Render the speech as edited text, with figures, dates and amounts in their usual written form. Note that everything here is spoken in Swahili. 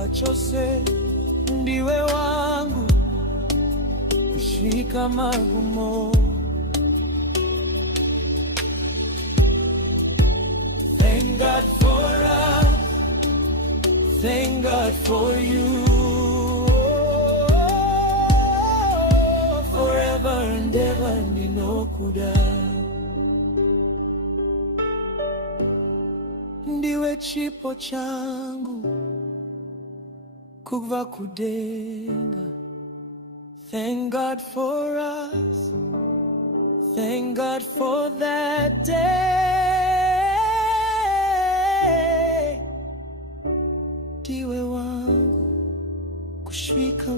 kuva chose, ndiwe wangu kushika magumo. Thank God for us, thank God for you. Forever and ever ndinokuda, ndiwe chipo changu kuva kudenga. Thank God for us, thank God for that day. Ndiwe wangu kushika